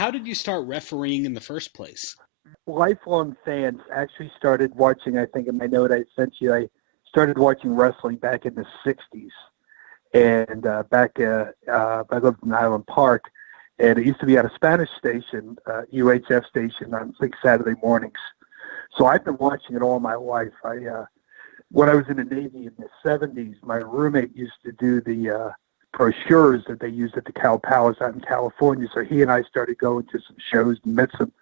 How did you start refereeing in the first place? Lifelong fans actually started watching. I think in my note I sent you, I started watching wrestling back in the '60s, and I lived in Highland Park, and it used to be at a Spanish station, UHF station, on like Saturday mornings. So I've been watching it all my life. When I was in the Navy in the '70s, my roommate used to do the brochures that they used at the Cal Palace out in California. So he and I started going to some shows and met some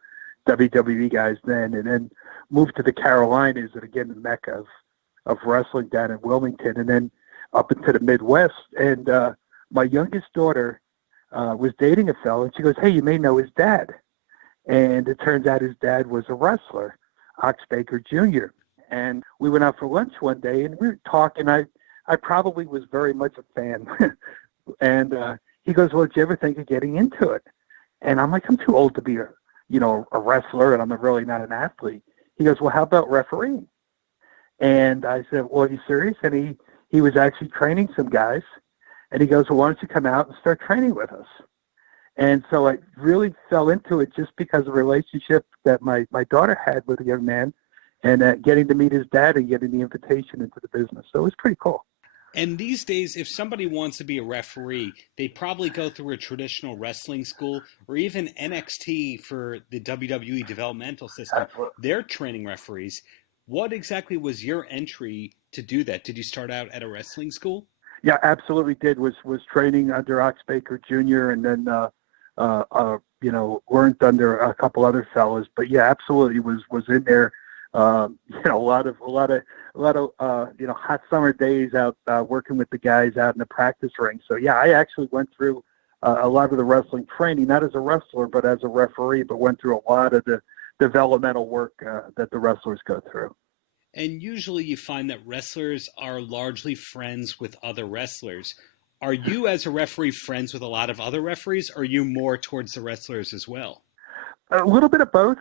WWE guys then, and then moved to the Carolinas, and again, the mecca of wrestling down in Wilmington, and then up into the Midwest. And my youngest daughter was dating a fellow, and she goes, "Hey, you may know his dad." And it turns out his dad was a wrestler, Ox Baker Jr. And we went out for lunch one day, and we were talking. I probably was very much a fan. And he goes, "Well, did you ever think of getting into it?" And I'm like, "I'm too old to be a wrestler, and I'm really not an athlete." He goes, "Well, how about refereeing?" And I said, "Well, are you serious?" And he was actually training some guys. And he goes, "Well, why don't you come out and start training with us?" And so I really fell into it just because of the relationship that my daughter had with a young man, and getting to meet his dad and getting the invitation into the business. So it was pretty cool. And these days, if somebody wants to be a referee, they probably go through a traditional wrestling school or even NXT for the WWE developmental system. Absolutely. They're training referees. What exactly was your entry to do that? Did you start out at a wrestling school? Yeah, absolutely did. Was training under Ox Baker Jr. and then learned under a couple other fellas. But yeah, absolutely was in there. A lot of hot summer days out working with the guys out in the practice ring. So yeah, I actually went through a lot of the wrestling training, not as a wrestler but as a referee. But went through a lot of the developmental work that the wrestlers go through. And usually you find that wrestlers are largely friends with other wrestlers. Are you, as a referee, friends with a lot of other referees, or are you more towards the wrestlers as well? A little bit of both.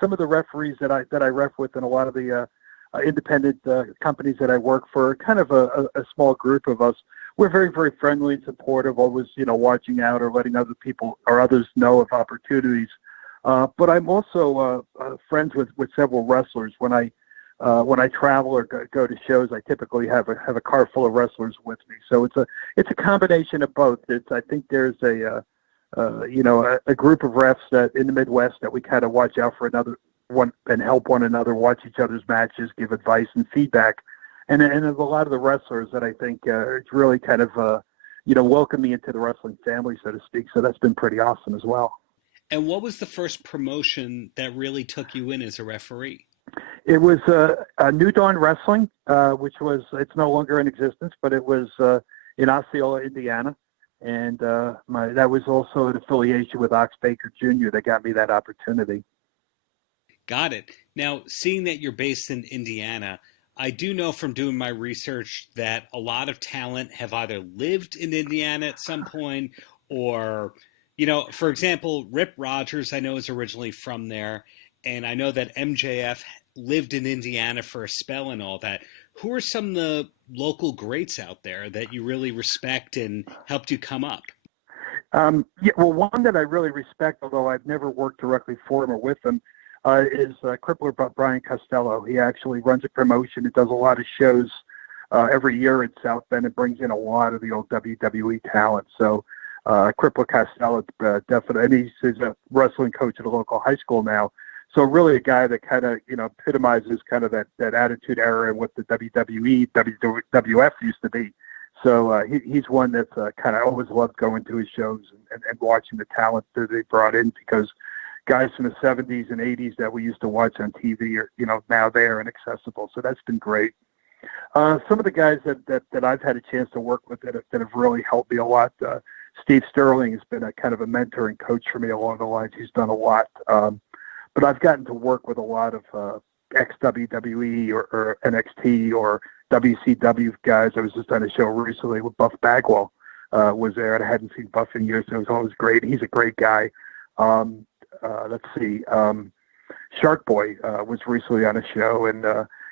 Some of the referees that I ref with, and a lot of the independent companies that I work for, kind of a small group of us. We're very, very friendly and supportive, always, watching out or letting other people or others know of opportunities. But I'm also friends with several wrestlers. When I travel or go to shows, I typically have a car full of wrestlers with me. So it's a combination of both. I think there's a group of refs that in the Midwest that we kind of watch out for another one and help one another, watch each other's matches, give advice and feedback. And there's a lot of the wrestlers that I think it's really kind of welcome me into the wrestling family, so to speak. So that's been pretty awesome as well. And what was the first promotion that really took you in as a referee? It was New Dawn Wrestling, it's no longer in existence, but it was in Osceola, Indiana. And that was also an affiliation with Ox Baker Jr. that got me that opportunity. Got it. Now, seeing that you're based in Indiana, I do know from doing my research that a lot of talent have either lived in Indiana at some point or, for example, Rip Rogers, I know, is originally from there. And I know that MJF lived in Indiana for a spell and all that. Who are some of the local greats out there that you really respect and helped you come up? One that I really respect, although I've never worked directly for him or with him, is Crippler Brian Costello. He actually runs a promotion. It does a lot of shows every year in South Bend. It brings in a lot of the old WWE talent. So Crippler Costello, definitely, and he's a wrestling coach at a local high school now. So really a guy that kind of, epitomizes kind of that attitude era and what the WWE, WWF used to be. So he's one that's kind of always loved going to his shows and watching the talent that they brought in, because guys from the 70s and 80s that we used to watch on TV are, now there and accessible. So that's been great. Some of the guys that I've had a chance to work with that have really helped me a lot. Steve Sterling has been a kind of a mentor and coach for me along the lines. He's done a lot. But I've gotten to work with a lot of ex-WWE or NXT or WCW guys. I was just on a show recently with Buff Bagwell was there, and I hadn't seen Buff in years, so it was always great. He's a great guy. Let's see. Shark Boy was recently on a show and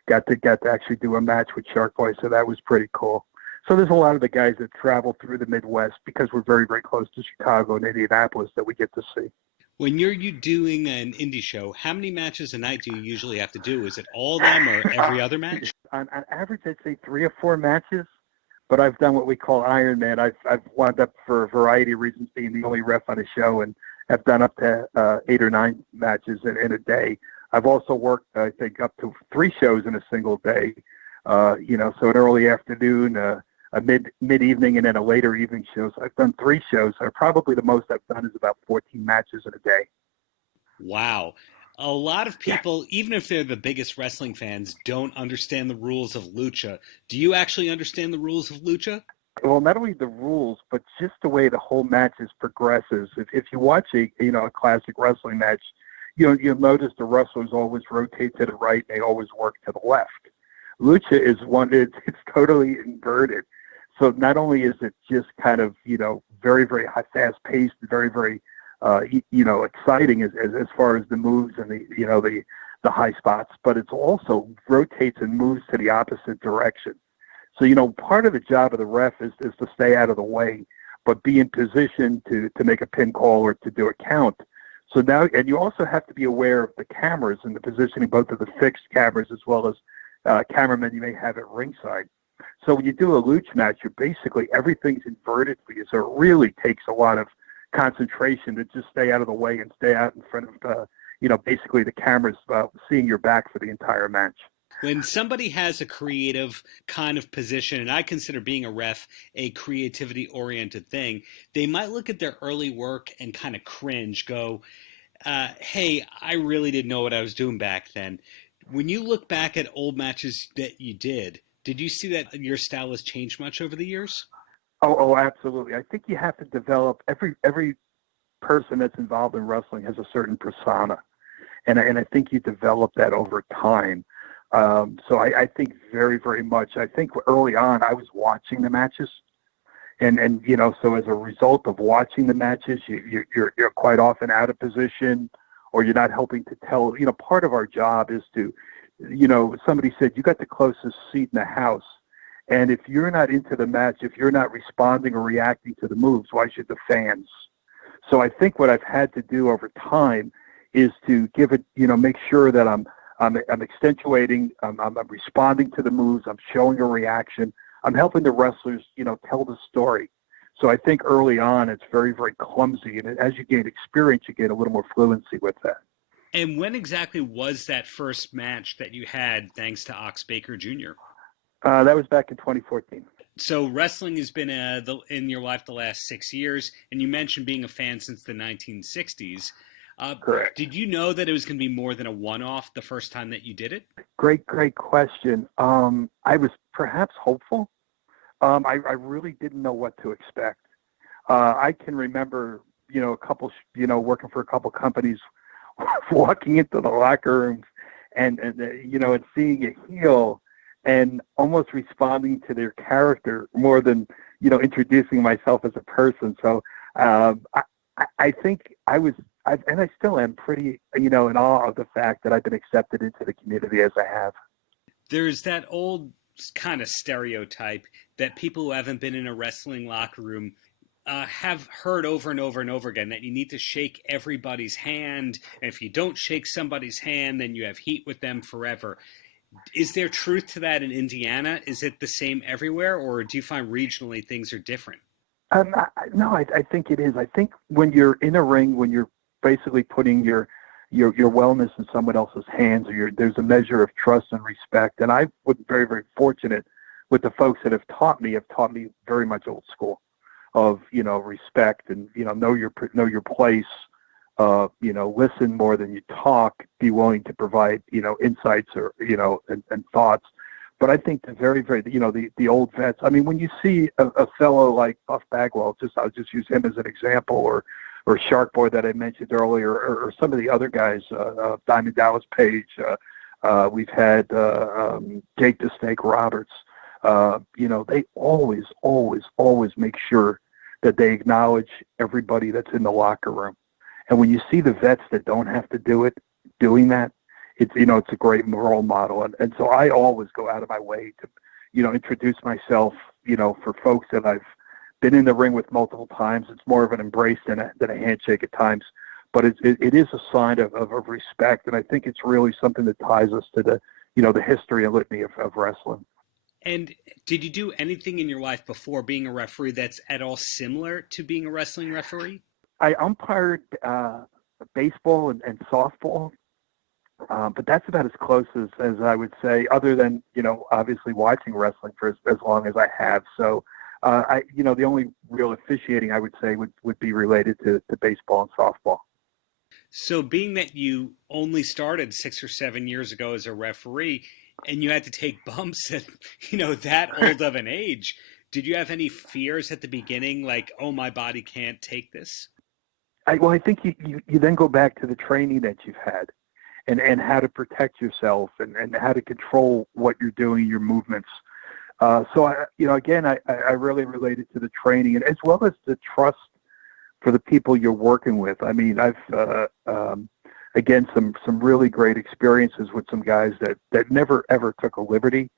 got to actually do a match with Shark Boy, so that was pretty cool. So there's a lot of the guys that travel through the Midwest because we're very, very close to Chicago and Indianapolis that we get to see. When you're doing an indie show, how many matches a night do you usually have to do? Is it all of them or every other match? On average, I'd say 3 or 4 matches, but I've done what we call Iron Man. I've wound up, for a variety of reasons, being the only ref on a show, and have done up to 8 or 9 matches in a day. I've also worked, I think, up to 3 shows in a single day. So an early afternoon, a mid-evening, and then a later evening show. So I've done 3 shows. So probably the most I've done is about 14 matches in a day. Wow. A lot of people, even if they're the biggest wrestling fans, don't understand the rules of lucha. Do you actually understand the rules of lucha? Well, not only the rules, but just the way the whole match progresses. If you watch a classic wrestling match, you'll notice the wrestlers always rotate to the right. They always work to the left. Lucha is it's totally inverted. So not only is it just kind of, very, very fast paced, very, very, exciting as far as the moves and the high spots, but it's also rotates and moves to the opposite direction. So, part of the job of the ref is to stay out of the way, but be in position to make a pin call or to do a count. So now, and you also have to be aware of the cameras and the positioning, both of the fixed cameras as well as cameramen you may have at ringside. So when you do a lucha match, everything's inverted for you. So it really takes a lot of concentration to just stay out of the way and stay out in front of, basically the cameras seeing your back for the entire match. When somebody has a creative kind of position, and I consider being a ref a creativity-oriented thing, they might look at their early work and kind of cringe, go, hey, I really didn't know what I was doing back then. When you look back at old matches that you did you see that your style has changed much over the years? Oh, absolutely. I think you have to develop, every person that's involved in wrestling has a certain persona. And I think you develop that over time. So I think very, very much. I think early on I was watching the matches, and so as a result of watching the matches, you're quite often out of position, or you're not helping to tell. Part of our job is to, somebody said you got the closest seat in the house, and if you're not into the match, if you're not responding or reacting to the moves, why should the fans? So I think what I've had to do over time is to give it, make sure that I'm accentuating, I'm responding to the moves, I'm showing a reaction, I'm helping the wrestlers, tell the story. So I think early on it's very, very clumsy, and as you gain experience, you get a little more fluency with that. And when exactly was that first match that you had, thanks to Ox Baker Jr.? That was back in 2014. So wrestling has been in your life the last 6 years, and you mentioned being a fan since the 1960s. Correct. Did you know that it was going to be more than a one-off the first time that you did it? Great question. I was perhaps hopeful. I really didn't know what to expect. I can remember, a couple, working for a couple companies, walking into the locker rooms and seeing a heel and almost responding to their character more than, introducing myself as a person. So I think and I still am pretty, in awe of the fact that I've been accepted into the community as I have. There's that old kind of stereotype that people who haven't been in a wrestling locker room have heard over and over and over again, that you need to shake everybody's hand. And if you don't shake somebody's hand, then you have heat with them forever. Is there truth to that in Indiana? Is it the same everywhere, or do you find regionally things are different? No, I think it is. I think when you're in a ring, when you're basically putting your wellness in someone else's hands, or there's a measure of trust and respect. And I've been very, very fortunate with the folks that have taught me very much old school of, respect and, know your place, listen more than you talk, be willing to provide, insights or, and thoughts. But I think the very, very, the old vets, I mean, when you see a fellow like Buff Bagwell, I'll just use him as an example, or Shark Boy that I mentioned earlier, or some of the other guys, Diamond Dallas Page, we've had Jake the Snake Roberts, they always, always, always make sure that they acknowledge everybody that's in the locker room. And when you see the vets that don't have to do it, doing that, it's a great role model. And so I always go out of my way introduce myself, for folks that I've been in the ring with multiple times. It's more of an embrace than a handshake at times, but it is a sign of respect, and I think it's really something that ties us to the history and litany of wrestling. And did you do anything in your life before being a referee that's at all similar to being a wrestling referee? I umpired baseball and softball, but that's about as close as I would say, other than, obviously watching wrestling for as long as I have. So, the only real officiating I would say would be related to baseball and softball. So being that you only started 6 or 7 years ago as a referee and you had to take bumps at, that old of an age, did you have any fears at the beginning, like, oh, my body can't take this? I think you then go back to the training that you've had and how to protect yourself and how to control what you're doing, your movements. So, I really related to the training and as well as the trust for the people you're working with. I mean, I've, again, some really great experiences with some guys that never, ever took a liberty,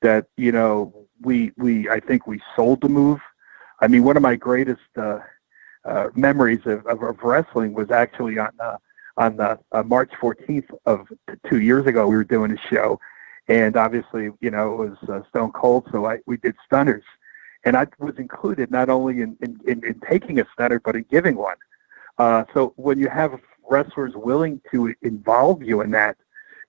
that, I think we sold the move. I mean, one of my greatest memories of wrestling was actually on March 14th of 2 years ago. We were doing a show, and obviously, it was Stone Cold, so we did stunners. And I was included not only in taking a stunner, but in giving one. So when you have wrestlers willing to involve you in that,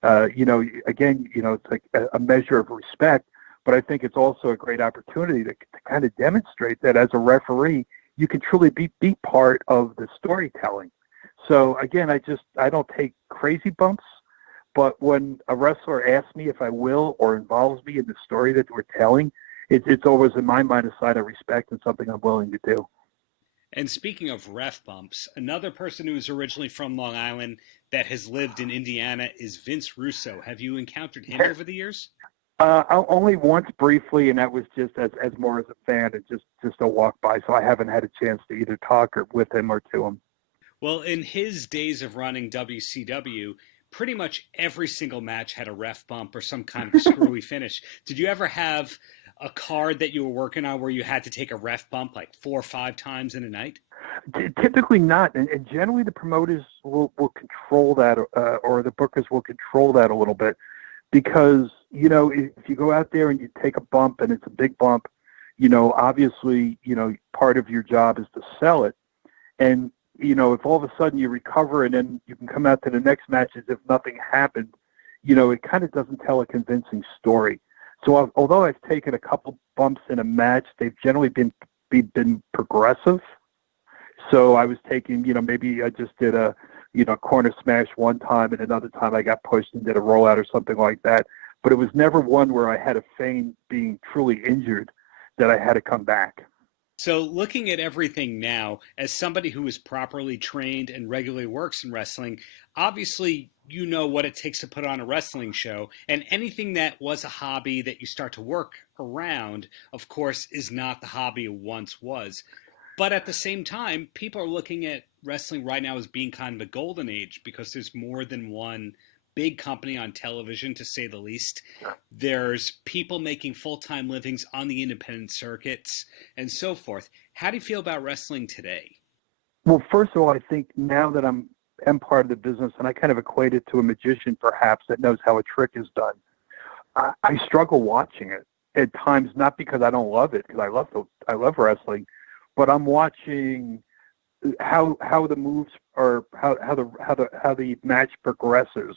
it's like a measure of respect. But I think it's also a great opportunity to kind of demonstrate that as a referee, you can truly be part of the storytelling. So again, I don't take crazy bumps, but when a wrestler asks me if I will or involves me in the story that we're telling, it's always in my mind a sign of respect and something I'm willing to do. And speaking of ref bumps, another person who is originally from Long Island that has lived in Indiana is Vince Russo. Have you encountered him over the years? Only once briefly, and that was just as more as a fan and just a walk by. So I haven't had a chance to either talk with him or to him. Well, in his days of running WCW, pretty much every single match had a ref bump or some kind of screwy finish. Did you ever have a card that you were working on where you had to take a ref bump like 4 or 5 times in a night? Typically not, and generally the promoters will control that, or the bookers will control that a little bit, because if you go out there and you take a bump and it's a big bump, obviously part of your job is to sell it, and if all of a sudden you recover and then you can come out to the next match as if nothing happened, it kind of doesn't tell a convincing story. So although I've taken a couple bumps in a match, they've generally been progressive. So I was taking, maybe I just did a, corner smash one time, and another time I got pushed and did a rollout or something like that. But it was never one where I had to feign being truly injured that I had to come back. So looking at everything now, as somebody who is properly trained and regularly works in wrestling, obviously you know what it takes to put on a wrestling show, and anything that was a hobby that you start to work around, of course, is not the hobby it once was. But at the same time, people are looking at wrestling right now as being kind of a golden age because there's more than one big company on television, to say the least. There's people making full-time livings on the independent circuits and so forth. How do you feel about wrestling today? Well, first of all, I think now that I'm part of the business, and I kind of equate it to a magician perhaps that knows how a trick is done, I struggle watching it at times, not because I don't love it, because I love wrestling, but I'm watching how the moves or how the match progresses,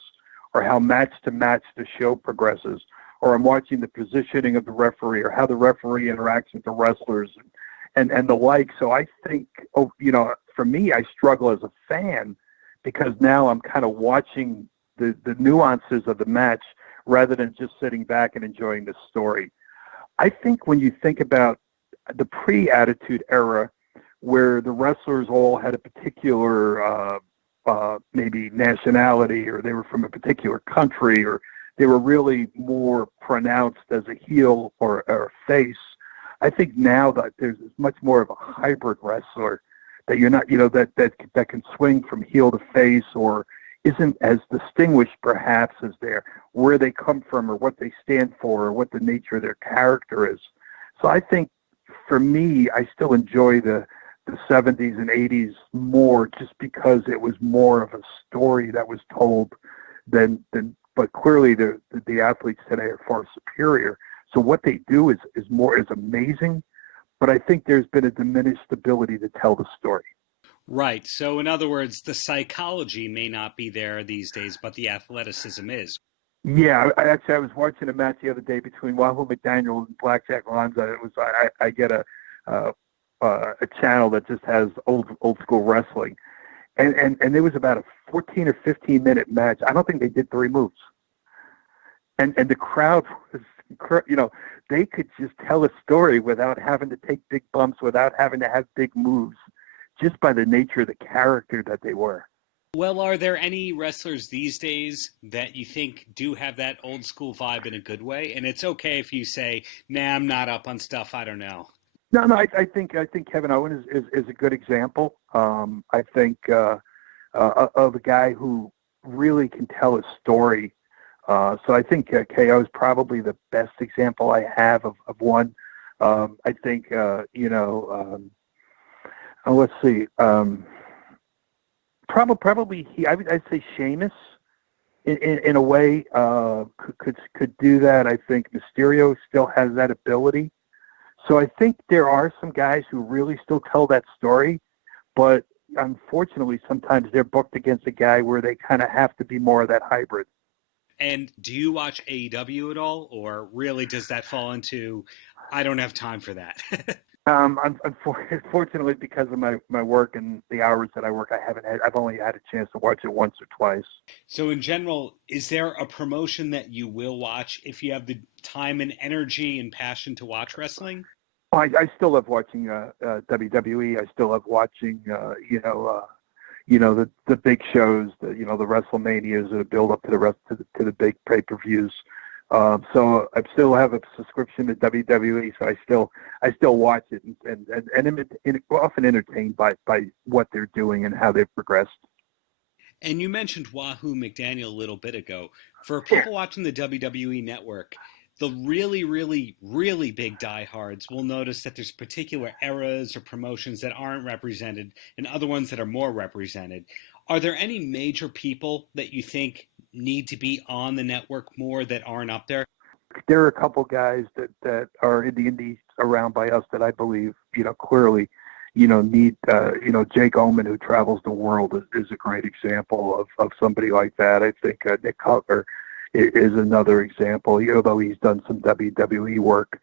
or how match to match the show progresses, or I'm watching the positioning of the referee or how the referee interacts with the wrestlers and the like. So I think, for me, I struggle as a fan because now I'm kind of watching the nuances of the match rather than just sitting back and enjoying the story. I think when you think about the pre-Attitude Era, where the wrestlers all had a particular maybe nationality, or they were from a particular country, or they were really more pronounced as a heel or a face. I think now that there's much more of a hybrid wrestler, that you're not, that can swing from heel to face, or isn't as distinguished perhaps as where they come from or what they stand for or what the nature of their character is. So I think for me, I still enjoy the 70s and 80s more just because it was more of a story that was told but clearly the athletes today are far superior. So what they do is amazing, but I think there's been a diminished ability to tell the story. Right. So in other words, the psychology may not be there these days, but the athleticism is. Yeah, I was watching a match the other day between Wahoo McDaniel and Blackjack Lanza. It was I get a channel that just has old school wrestling, and there was about a 14 or 15 minute match. I don't think they did 3 moves, and the crowd was, they could just tell a story without having to take big bumps, without having to have big moves, just by the nature of the character that they were. Well, are there any wrestlers these days that you think do have that old school vibe in a good way? And it's okay if you say, nah, I'm not up on stuff, I don't know. No, I think Kevin Owens is a good example. I think of a guy who really can tell a story. So I think KO is probably the best example I have of one. I think let's see. Probably I'd say Sheamus in a way could do that. I think Mysterio still has that ability. So I think there are some guys who really still tell that story, but unfortunately sometimes they're booked against a guy where they kind of have to be more of that hybrid. And do you watch AEW at all, or really does that fall into I don't have time for that? Unfortunately, because of my work and the hours that I work, I've only had a chance to watch it once or twice. So in general, is there a promotion that you will watch if you have the time and energy and passion to watch wrestling? I still love watching WWE. I still love watching the big shows, the WrestleManias that build up to the big pay-per-views. So I still have a subscription to WWE, so I still watch it and I'm often entertained by what they're doing and how they've progressed. And you mentioned Wahoo McDaniel a little bit ago. For people watching the WWE Network, the really, really, really big diehards will notice that there's particular eras or promotions that aren't represented and other ones that are more represented. Are there any major people that you think need to be on the network more that aren't up there? There are a couple guys that are in the indies around by us that I believe, clearly, need, Jake Oman, who travels the world, is a great example of somebody like that. I think Nick Cutler is another example, although he's done some WWE work.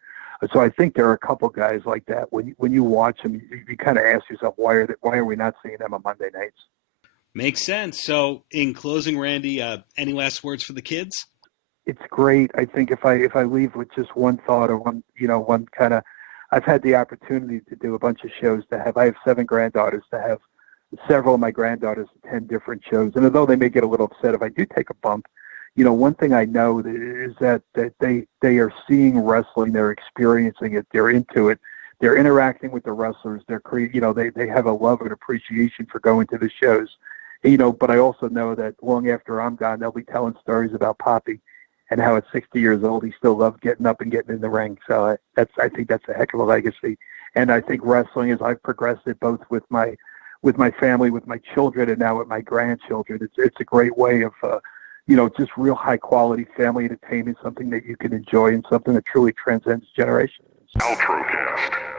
So I think there are a couple guys like that. When you watch them, you kind of ask yourself, why are we not seeing them on Monday nights? Makes sense. So in closing, Randy, any last words for the kids? It's great. I think if I leave with just one thought or one kind of, I've had the opportunity to do a bunch of shows I have 7 granddaughters, to have several of my granddaughters attend different shows. And although they may get a little upset if I do take a bump, one thing I know is that they are seeing wrestling, they're experiencing it, they're into it, they're interacting with the wrestlers, they have a love and appreciation for going to the shows. But I also know that long after I'm gone, they'll be telling stories about Poppy and how at 60 years old he still loves getting up and getting in the ring. So I think that's a heck of a legacy. And I think wrestling, as I've progressed it both with my family, with my children, and now with my grandchildren, it's a great way of just real high quality family entertainment, something that you can enjoy and something that truly transcends generations. Paltrocast.